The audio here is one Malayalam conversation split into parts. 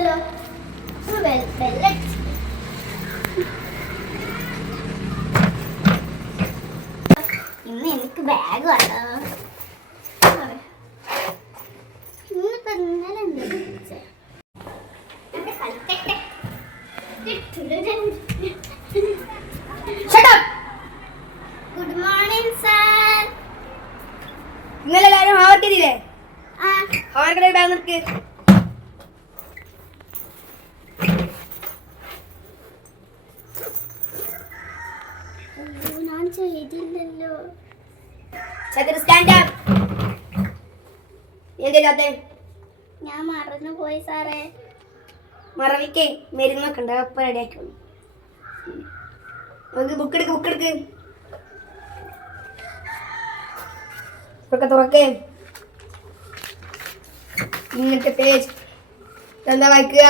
ഇല്ലല്ലോ. ഇന്ന് എനിക്ക് ബാഗ് വേണം. ഇന്നിപ്പോ ഇന്നലെ ഗുഡ് മോർണിംഗ് സാർ. ഇന്നലെ എല്ലാരും ഹോംവർക്ക് ചെയ്തില്ലേ? ഹോംവർക്ക് ബാഗ് നിൽക്ക്. ഞാൻ ചെയ്തില്ലല്ലോ. ഞാൻ മറന്നു പോയി സാറേ. മറവിക്ക് മരുന്നൊക്കെ ഉണ്ട്, അപ്പൊ റെഡിയാക്കി. ബുക്ക് എടുക്ക്. തുറക്കേ. ഇങ്ങനത്തെ പേജ് എന്താ വായിക്കുക?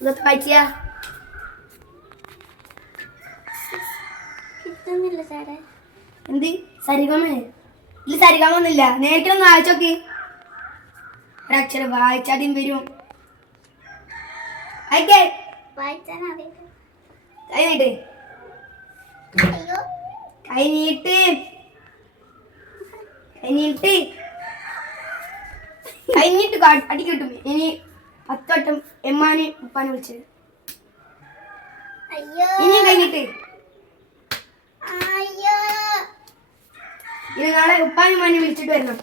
ഇതൊക്കെ വായിച്ച കിട്ടുന്നില്ല സാറേ. എന്ത് സരിഗമ? ഇല്ല, സരിഗമ ഒന്നുമില്ല. നേരിട്ടൊന്ന് വായിച്ചോക്കി. ഒരക്ഷരം വായിച്ചാദ്യം വരും. വായിച്ചാൻ അറിയില്ല. കൈ നീട്ട് അടി കിട്ടും. ഇനി 10 വട്ടം എമ്മാനെ ഉപ്പാനെ വിളിച്ചത്. ഇനിയും കഴിഞ്ഞിട്ട് ഇനി നാളെ ഉപ്പാനും ഉമ്മാനെ വിളിച്ചിട്ട് വരണം.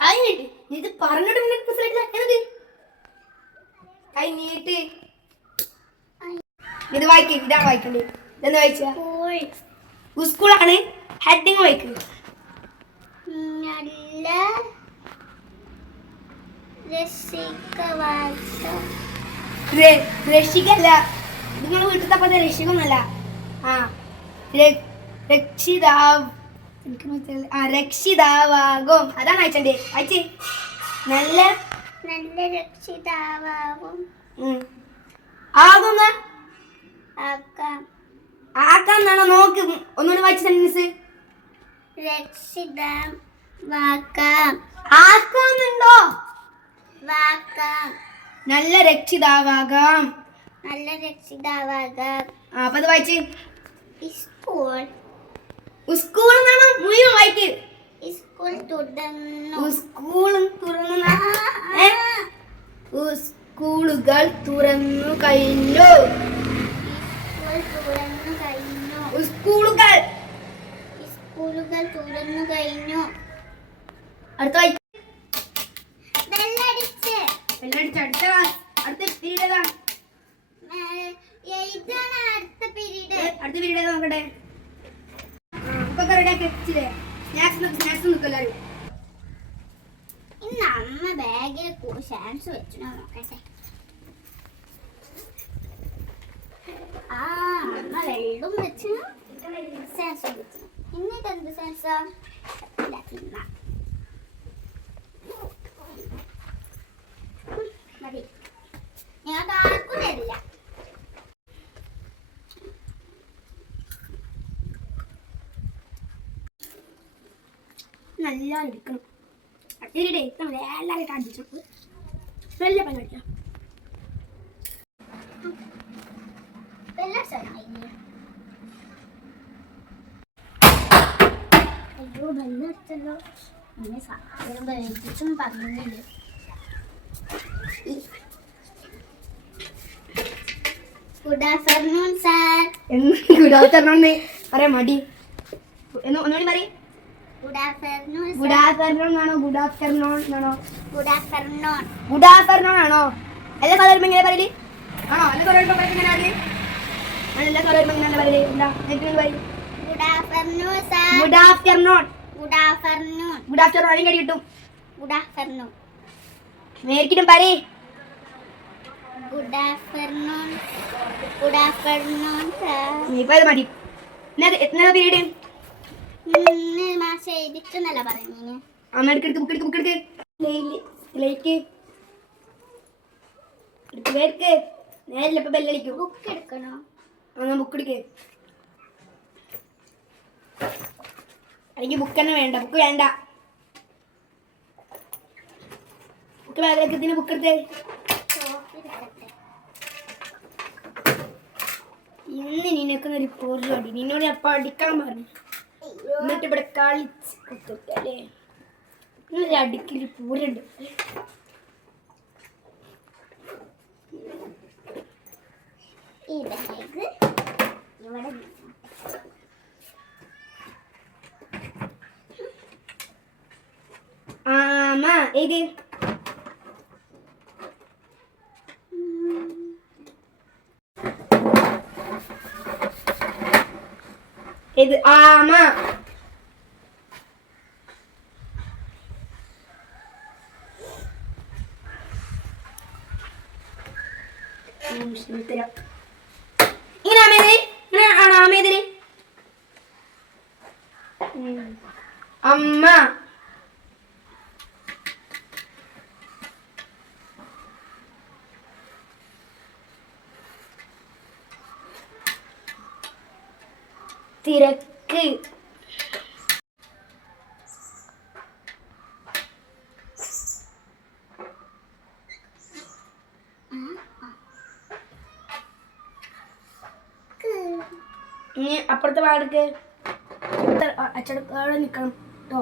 കഴിഞ്ഞിട്ട് ഇത് പറഞ്ഞിട്ട് കൈ നീട്ട്. ഇത് വായിക്കേ. ഇതാണ് വായിക്കണ്ടേ. ഇതെന്ന് വായിച്ച സ്കൂളാണ്. ഹെഡിങ് വായിക്കുക. നല്ല രക്ഷിക്കല്ല, നിങ്ങൾ വീട്ടിലത്തെ പോലെ രക്ഷിക്കൊന്നല്ല. രക്ഷിതാവാകും. അതാണ് വായിച്ചേ. വായിച്ചേ. നല്ല രക്ഷിതാവാകും. ആകുന്ന ആക്കാന്നാണോ? നോക്ക് ഒന്നുകൂടി വായിച്ച സെന്റൻസ്. ആക്കാന്നുണ്ടോ? നല്ല രക്ഷിതാവാകാം. അപ്പൊ അത് വായിച്ച്. സ്കൂൾ എന്നാണോ? മുഴുവൻ വായിക്ക്. സ്കൂളുകൾ തുറന്നു കഴിഞ്ഞു. സ്കൂളുകൾ തുറന്നു കഴിഞ്ഞു. അടുത്ത വായിക്ക്. അടുത്ത പീരീഡ് ഏതാ? അടുത്ത പീരീഡ് ഏതാ നോക്കട്ടെ. സ്നാക്സ് നിൽക്കല്ലോ. ഇന്ന് അമ്മ ബാഗിൽ ഷാൻസ് വെച്ചു നോക്കട്ടെ. അമ്മ വെള്ളം വെച്ചു, സാൻസും വെച്ചു. എന്നിട്ട് എന്ത് സാൻസാ? മതി, ഞാൻ ആർക്കും തരില്ല. നല്ല എടുക്കണം. എല്ലാവരും കാണിച്ചു നല്ല പരിപാടിയാ. അയ്യോ ബെല്ലടിച്ചല്ലോ. അങ്ങനെ സാധനം ബെല്ലിച്ചും പറഞ്ഞില്ലേ. Good afternoon sir. Good afternoon പറയാ മടി. ഒന്നുകൂടി പറയും. Good afternoon. ഗുഡ് ആഫ്റ്റർനൂൺ ആണോ? ഗുഡ് ആഫ്റ്റർനൂൺ ആണോ? Good afternoon. ഗുഡ് ആഫ്റ്റർനൂൺ ആണോ? എല്ലാ കളറും ഇങ്ങനെ പറയല് ആണോ? എല്ലാ കളറും ഇങ്ങനെ അറിയില്ല. എല്ലാ കളറും ഇങ്ങനെ പറയല്. എന്താ പറയും? Good afternoon sir. Good afternoon. Good afternoon. Good afternoon ആരും കടി കിട്ടും. Good afternoon. മേരിക്കിട്ടും പറയ്. Good afternoon. Good afternoon sir. ഇപ്പൊ അത് മതി. എത്ര പീരീഡ്? മാഷ് എഴുതിച്ചെന്നല്ല പറഞ്ഞീന്. അമ്മ എടുക്കെടുത്ത് ബുക്ക് എടുക്ക്. ലൈക്ക് നേരില്ല. ഇപ്പൊ ബെല്ലടിക്കും. ബുക്ക് എടുക്കണോ? ബുക്ക് എടുക്ക്. അല്ലെങ്കിൽ ബുക്ക് തന്നെ വേണ്ട. ബുക്ക് വേണ്ട. ബാഗിലേക്കത്തിന് ബുക്ക് എടുത്തേ. ഇന്ന് നിനക്കൊന്നൊരു പൊരുടി, നിന്നോട് ഞാൻ പഠിക്കാൻ പറഞ്ഞു. എന്നിട്ട് ഇവിടെ കളിച്ച് കുത്തല്ലേ. ഇന്നൊരു അടുക്കിൽ പൂരുണ്ട്. ഈ ബാഗ് ഇവിടെ ആമ ഏത് ഇത് ആമ. ഇങ്ങനെ ആമേത് ഇങ്ങനെ ആണോ ആമേതിന് അമ്മ. തിരക്ക്. ഇനി അപ്പുറത്തെ വാടക്ക് അച്ചടക്കോടെ നിൽക്കണം കേട്ടോ.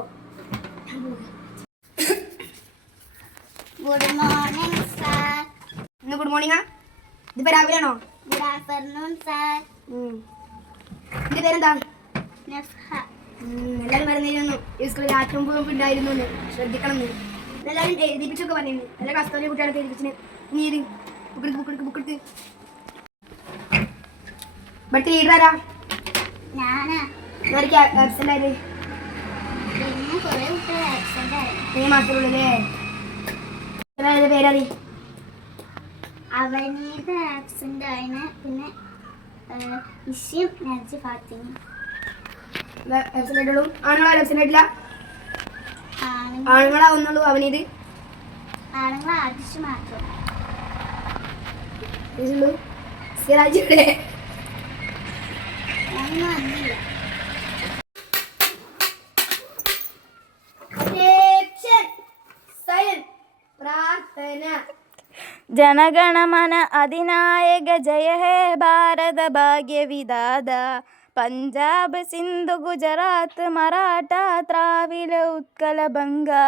Good morning sir. ഇന്ന് ഗുഡ് മോർണിംഗാ? ഇതിപ്പോ രാവിലെ ആണോ? Good afternoon sir. എന്റെ പേരെന്താ? നഫ്ഹ. എല്ലാവരും പറഞ്ഞിരുന്നു ഈ സ്കൂളിൽ ആറ്റവും പൂമ്പ് ഉണ്ടായിരുന്നു, ശ്രദ്ധിക്കണം എന്ന്. എല്ലാവരും എഴുതിപ്പിച്ചൊക്കെ പറഞ്ഞിരുന്നു. എല്ലാ ക്ലാസ് തോന്നിയ കുട്ടികളൊക്കെ എഴുതിപ്പിച്ചിന്. നീ ഇത് ബുക്കെടുത്ത് ബട്ട് ലീഡറാരാ? ഞാനാ. ആർക്ക് ആബ്സെന്റ് ആയത്? പിന്നെ കുറെ കുട്ടികൾ ആക്സിഡന്റ് ആയി. നീ മാത്രമുള്ളൂല്ലേ? പേരറി? അവനീത് ആക്സിഡന്റ് ആയിന്. പിന്നെ ഇഷ്യം നജി ഫാത്തിമ. ആബ്സെന്റ് ആയിട്ടുള്ളൂ. ആണുങ്ങളാരും ആബ്സെന്റ് ആയിട്ടില്ല? ആണുങ്ങളാവുന്നുള്ളൂ. അവനീത് ആണുങ്ങൾ ആദിച്ച് മാത്രം. സിറാജിയുടെ ഒന്നും വന്നില്ല. പ്രാർത്ഥന. जनगणमन अधिनायक जय हे भारत भाग्य विधाता पंजाब सिंधु गुजरात मराठा द्राविड उत्कल बंगा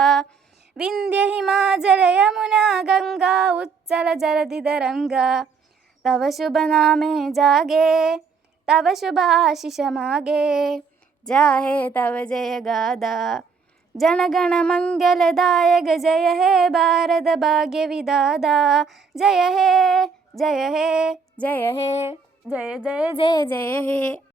विंध्य हिमाचल यमुना गंगा उच्चल जलधि तरंगा तव शुभ नामे जागे तव शुभ आशीष मागे जाहे तव जय गादा जनगण मंगलदायक जय हे भारत भाग्य विधाता जय हे जय हे जय हे जय जय जय जय हे.